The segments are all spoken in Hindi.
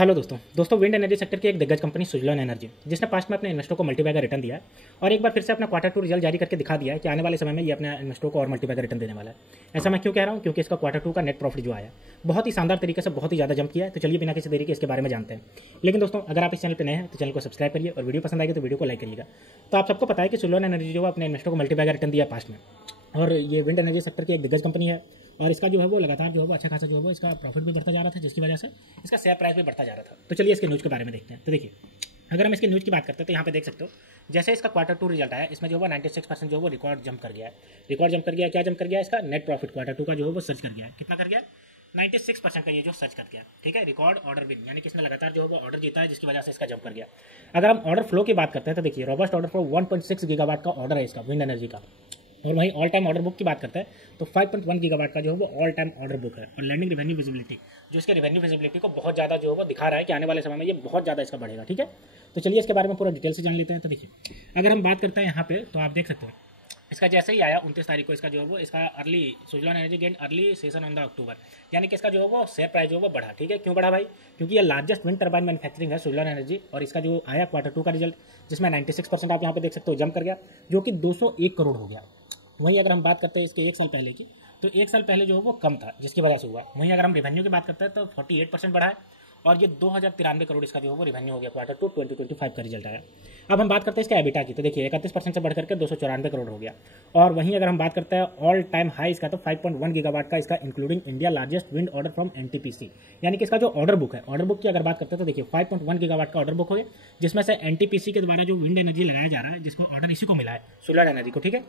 हेलो दोस्तों विंड एनर्जी सेक्टर की एक दिग्गज कंपनी सुजलॉन एनर्जी जिसने पास्ट में अपने इन्वेस्टर को मल्टीबैगर रिटर्न दिया है और एक बार फिर से अपना क्वार्टर 2 रिजल्ट जारी करके दिखा दिया है कि आने वाले समय में ये अपने इन्वेस्टर को और मल्टीबैगर रिटर्न देने वाला है। ऐसा मैं क्यों कह रहा हूँ? क्योंकि इसका क्वार्टर 2 का नेट प्रॉफिट जो आया बहुत ही शानदार तरीके से बहुत ही ज़्यादा जंप किया है। तो चलिए बिना किसी देरी के इसके बारे में जानते हैं। लेकिन दोस्तों अगर आप इस चैनल पर नए हैं तो चैनल को सब्सक्राइब करिए और वीडियो पसंद आएगी तो वीडियो को लाइक करिएगा। तो आप सबको पता है कि सुजलॉन एनर्जी जो है अपने इन्वेस्टर को मल्टीबैगर रिटर्न दिया पास्ट में, और ये विंड एनर्जी सेक्टर की एक दिग्गज कंपनी है और इसका जो है वो लगातार जो है वो अच्छा खासा जो है वो इसका प्रॉफिट भी बढ़ता जा रहा था, जिसकी वजह से इसका शेयर प्राइस भी बढ़ता जा रहा था। तो चलिए इसके न्यूज़ के बारे में देखते हैं। तो देखिए, अगर हम इसकी न्यूज़ की बात करते हैं तो यहाँ पे देख सकते हो जैसे इसका क्वार्टर 2 रिजल्ट आया, इसमें जो है 96% जो है वो रिकॉर्ड जंप कर गया है। रिकॉर्ड जंप कर गया, क्या जंप कर गया? इसका नेट प्रॉफिट क्वार्टर 2 का जो है वो सर्च कर गया है। कितना कर गया? 96% का ये जो सर्च कर गया, ठीक है। रिकॉर्ड ऑर्डर विन, यानी कि इसने लगातार जो है वो ऑर्डर जीता है, जिसकी वजह से इसका जंप कर गया। अगर हम ऑर्डर फ्लो की बात करते हैं तो देखिए, रोबस्ट ऑर्डर फ्लो 1.6 गीगावाट का ऑर्डर है इसका विंड एनर्जी का। और वहीं ऑल टाइम ऑर्डर बुक की बात करते हैं तो 5.1 गीगावाट का जो है वो ऑल टाइम ऑर्डर बुक है। और लैंडिंग रेवेन्यू विजिबिलिटी जो इसके रेवेन्यू विजिबिलिटी को बहुत ज़्यादा जो है वो दिखा रहा है कि आने वाले समय में ये बहुत ज़्यादा इसका बढ़ेगा, ठीक है। तो चलिए इसके बारे में पूरा डिटेल से जान लेते हैं। तो देखिए, अगर हम बात करते हैं यहाँ पे तो आप देख सकते हैं इसका जैसे ही आया 29 तारीख को इसका जो है वो इसका early Suzlon energy gain early session on the October, यानी कि इसका जो है वो शेयर प्राइस जो है वो बढ़ा, ठीक है। क्यों बढ़ा भाई? क्योंकि ये लार्जेस्ट विंड टर्बाइन मैन्युफैक्चरिंग है सुजलॉन एनर्जी, और इसका जो आया क्वार्टर 2 का रिजल्ट जिसमें 96% आप यहाँ पे देख सकते हो जंप कर गया, जो कि 201 करोड़ हो गया। वहीं अगर हम बात करते हैं इसके एक साल पहले की, तो एक साल पहले जो है वो कम था, जिसकी वजह से हुआ। वहीं अगर हम रेवेन्यू की बात करते हैं तो 48% बढ़ा है, और ये 2093 करोड़ इसका जो है वो रेवेन्यू हो गया। क्वार्टर 2 2025 का रिजल्ट आया। अब हम बात करते हैं इसका एबिटा की, तो देखिए 31% से बढ़ करके 294 करोड़ हो गया। और वहीं अगर हम बात करते हैं ऑल टाइम हाई इसका, तो 5.1 गीगावाट का इसका including India largest wind order from NTPC, यानी कि इसका जो ऑर्डर बुक है, ऑर्डर बुक की अगर बात करते हैं तो देखिए 5.1 गीगावाट का ऑर्डर बुक हो गया, जिसमें से एनटीपीसी के द्वारा जो विंड एनर्जी लगाया जा रहा है, जिसको ऑर्डर इसी को मिला है सोलर एनर्जी को, ठीक है।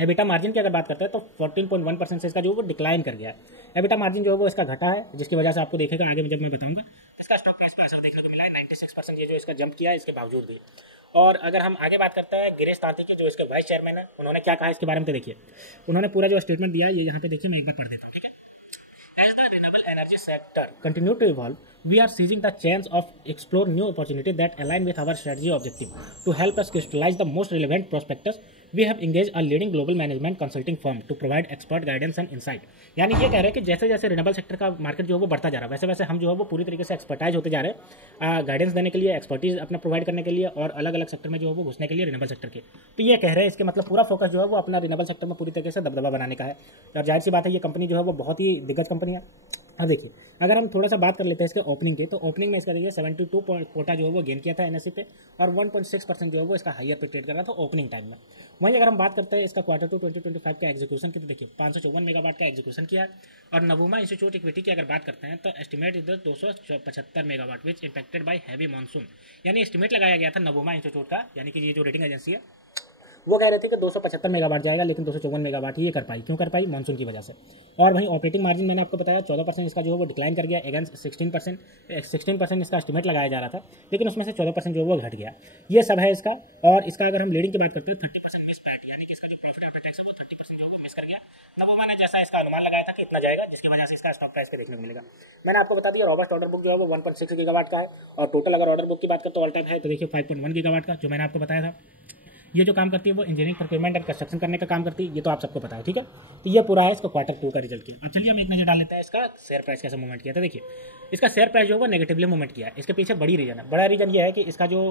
एबिटा मार्जिन की अगर बात करते हैं तो 14.1% से इसका जो वो डिक्लाइन कर गया है। एबिटा मार्जिन जो है वो इसका घटा है, जिसकी वजह से आपको देखेगा आगे जब मैं बताऊंगा इसका स्टॉक प्राइस में असर देखने को मिला है। 96% ये जो इसका जंप किया है इसके बावजूद भी। और अगर हम आगे बात करते हैं गिरीश ताती के, जो इसके वाइस चेयरमैन है, उन्होंने क्या कहा इसके बारे में, तो देखिए उन्होंने पूरा जो स्टेटमेंट दिया है ये यहाँ पे देखिए, मैं एक बार पढ़ देता हूँ, ठीक है। As the renewable energy sector continue to evolve, we are seizing the chance of explore new opportunities that align with our strategy objective. To help us crystallize the most relevant prospectus, we have engaged a leading global management consulting firm to provide expert guidance and insight. यानी ये कह रहे हैं कि जैसे जैसे रिन्यूएबल सेक्टर का मार्केट जो है वो बढ़ता जा रहा है, वैसे वैसे हम जो है वो पूरी तरीके से एक्सपर्टाइज होते जा रहे हैं, गाइडेंस देने के लिए, एक्सपर्टीज अपना प्रोवाइड करने के लिए, और अलग अलग सेक्टर में जो है वो घुसने के लिए रिन्यूएबल सेक्टर के। तो ये कह रहे हैं इसके मतलब पूरा फोकस जो है वो अपना रिन्यूएबल सेक्टर में पूरी तरीके से दबदबा बनाने का है। और जाहिर सी बात है ये कंपनी जो है वो बहुत ही दिग्गज कंपनी है। अब देखिए, अगर हम थोड़ा सा बात कर लेते हैं इसके ओपनिंग की, तो ओपनिंग में इसका देखिए 72 कोटा जो है वो गेन किया था एनएससी पे, और 1.6% जो है वो इसका हायर पे ट्रेड कर रहा था ओपनिंग टाइम में। वहीं अगर हम बात करते हैं इसका क्वार्टर 2 2025 का एग्जीक्यूशन की, तो देखिए 554 मेगावाट का एग्जीक्यूशन किया है। और नवुमा इंस्टीट्यूट इक्विटी की अगर बात करते हैं तो एस्टिमेट इधर 275 megawatt which impacted by heavy monsoon, यानी एस्टिमेट लगाया गया था नवुमा इंस्टीट्यूट का, यानी कि ये जो रेटिंग एजेंसी है वो कह रहे थे कि 275 मेगावाट जाएगा, लेकिन 254 मेगावाट ही ये कर पाई। क्यों कर पाई? मानसून की वजह से। और वहीं ऑपरेटिंग मार्जिन मैंने आपको बताया 14% इसका जो है वो डिक्लाइन कर गया, अगेंस्ट 16% इसका एस्टिमेट लगाया जा रहा था, लेकिन उसमें से 14% जो है वो घट गया। ये सब है इसका। और इसका अगर हम लीडिंग की बात करते हैं 30% मिस पैट, यानी कि इसका जो प्रॉफिट आफ्टर टैक्स है वो 30% जो है मिस कर गया। तब वो मैंने जैसा इसका अनुमान लगाया था कि इतना जाएगा, जिसकी वजह से इसका स्टॉक प्राइस पे देखने को मिलेगा। मैंने आपको बता दिया रॉबस्ट ऑर्डर बुक जो है वो 1.6 गीगावाट का है, और टोटल अगर ऑर्डर बुक की बात करते तो ऑल टाइम है तो देखिए 5.1 गीगावाट का, जो मैंने आपको बताया था। ये जो काम करती है वो इंजीनियरिंग प्रोक्योरमेंट एंड कंस्ट्रक्शन करने का काम करती है, ये तो आप सबको पता है, ठीक है। तो ये पूरा है इसका क्वार्टर 2 का रिजल्ट की। और चलिए हम एक नजर डाल लेते हैं इसका शेयर प्राइस कैसे मूवमेंट किया था। देखिए, इसका शेयर प्राइस जो है वो नेगेटिवली मूवमेंट किया है। इसके पीछे बड़ी रीजन है, बड़ा रीजन ये है कि इसका जो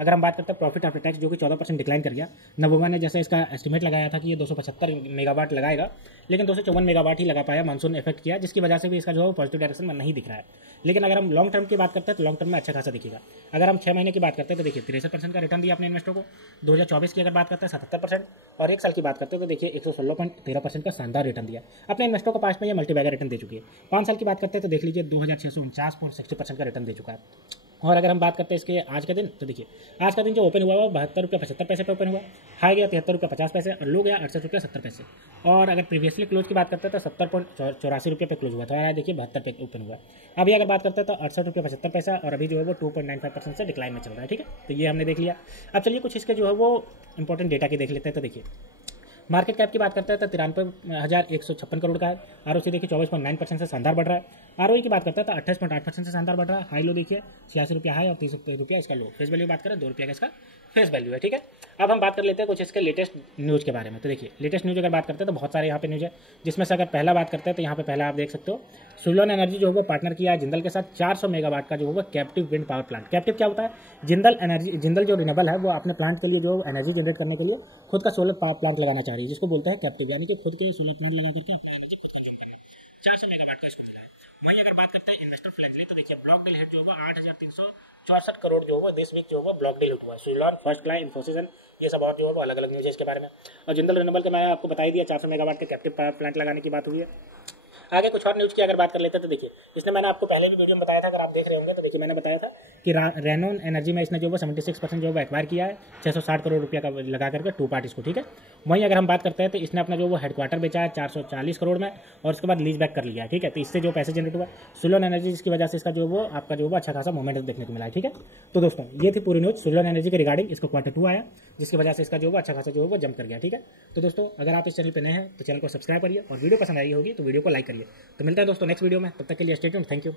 अगर हम बात करते हैं प्रॉफिट आफ्टर टैक्स, जो कि 14% डिक्लाइन कर गया। नवुमा ने जैसे इसका एस्टिमेट लगाया था कि ये 275 मेगावाट लगाएगा, लेकिन 254 मेगावाट ही लगा पाया, मानसून इफेक्ट किया, जिसकी वजह से भी इसका जो है पॉजिटिव डायरेक्शन में नहीं दिख रहा है। लेकिन अगर हम लॉन्ग टर्म की बात करते हैं तो लॉन्ग टर्म में अच्छा खासा दिखेगा। अगर हम 6 महीने की बात करते हैं तो देखिए 63% का रिटर्न दिया अपने इन्वेस्टर को। 2024 की अगर बात करते हैं 77%, और एक साल की बात करते हैं तो देखिए 116.13% का शानदार रिटर्न दिया अपने इन्वेस्टर को। पास में ये मल्टीबैगर रिटर्न दे चुकी है। 5 साल की बात करते हैं तो देख लीजिए 2649.60% का रिटर्न दे चुका है। और अगर हम बात करते हैं इसके आज का दिन, तो देखिए आज का दिन जो ओपन हुआ वो 72 रुपये 75 पैसे पे ओपन हुआ, हाई गया 73 रुपये 50 पैसे, और लो गया 68 रुपये 70 पैसे। और अगर प्रीवियसली क्लोज की बात करते हैं तो 70.84 रुपये पे क्लोज हुआ था, देखिए 72 पे ओपन हुआ। अभी अगर बात करते हैं तो 68 रुपये 75 पैसा, और अभी जो है वो 2.95% से डिक्लाइन में चल रहा है, ठीक है। तो ये हमने देख लिया। अब चलिए कुछ इसके जो है वो इंपॉर्टेंट डेटा की देख लेते हैं। तो देखिए मार्केट कैप की बात करते हैं तो 93,156 करोड़ का है। आरओसी देखिए 24.9% से शानदार बढ़ रहा है। आरओई की बात करते हैं तो 28.8% से शानदार बढ़ रहा है। हाई लो देखिए 86 रुपया हाई और 30 रुपया इसका लो। फेस वैल्यू बात करें 2 रुपया का इसका फेस वैल्यू है, ठीक है। अब हम बात कर लेते हैं कुछ इसके लेटेस्ट न्यूज़ के बारे में। तो देखिए लेटेस्ट न्यूज़ अगर बात करते हैं तो बहुत सारे यहाँ पे न्यूज़ है, जिसमें से अगर पहला बात करते हैं तो यहाँ पे पहला आप देख सकते हो, सुजलॉन एनर्जी जो है वो पार्टनर किया है जिंदल के साथ 400 मेगावाट का जो है वो captive wind power plant. Captive क्या होता है? जिंदल जो रिन्यूएबल है वो अपने प्लांट के लिए जो एनर्जी जनरेट करने के लिए खुद का सोलर पावर प्लांट लगाना चाह रही है, जिसको बोलते हैं कैप्टिव, यानी कि खुद के सोलर प्लांट लगा करके अपना एनर्जी खुद कंज्यूम करना। 400 मेगावाट का इसको मिला है। वहीं अगर बात करते हैं इन्वेस्टर फ्लैंजली, तो देखिए ब्लॉक डील हेड जो होगा 8,364 करोड़ जो होगा दिस वीक जो होगा ब्लॉक डील हुआ है। सुजलॉन, फर्स्ट फ्लाई, इन्फोसिस, ये सब और जो है वो अलग अलग न्यूज़ है इसके बारे में। और जिंदल रिन्यूएबल का मैं आपको बता ही दिया 400 मेगावाट के कैप्टिव पावर प्लांट लगाने की बात हुई है। आगे कुछ और न्यूज़ की अगर बात कर लेते हैं तो देखिए इसने मैंने आपको पहले भी वीडियो में बताया था, अगर आप देख रहे होंगे तो देखिए मैंने बताया था कि रेनॉन एनर्जी में इसने जो वो 76% जो वो एक्वायर किया है 660 करोड़ रुपया का लगा करके टू पार्ट इसको, ठीक है। वहीं अगर हम बात करते हैं तो इसने अपना जो वो हेडक्वार्टर बेचा है 440 करोड़ में और उसके बाद लीज बैक कर लिया है, ठीक है। तो इससे जो पैसे जनरेट हुआ सुजलॉन एनर्जी, जिसकी वजह से इसका जो वो आपका जो वो अच्छा खासा मोमेंट देखने को मिला है, ठीक है। तो दोस्तों ये थी पूरी न्यूज़ सुजलॉन एनर्जी के रिगार्डिंग। इसको Q2 आया जिसकी वजह से इसका जो वो अच्छा खासा जो वो जंप कर गया, ठीक है। तो दोस्तों अगर आप इस चैनल पर नए हैं तो चैनल को सब्सक्राइब करिए और वीडियो पसंद आई होगी तो वीडियो को लाइक करिए। तो मिलता है दोस्तों नेक्स्ट वीडियो में, तब तक के लिए स्टे ट्यून्ड, थैंक यू।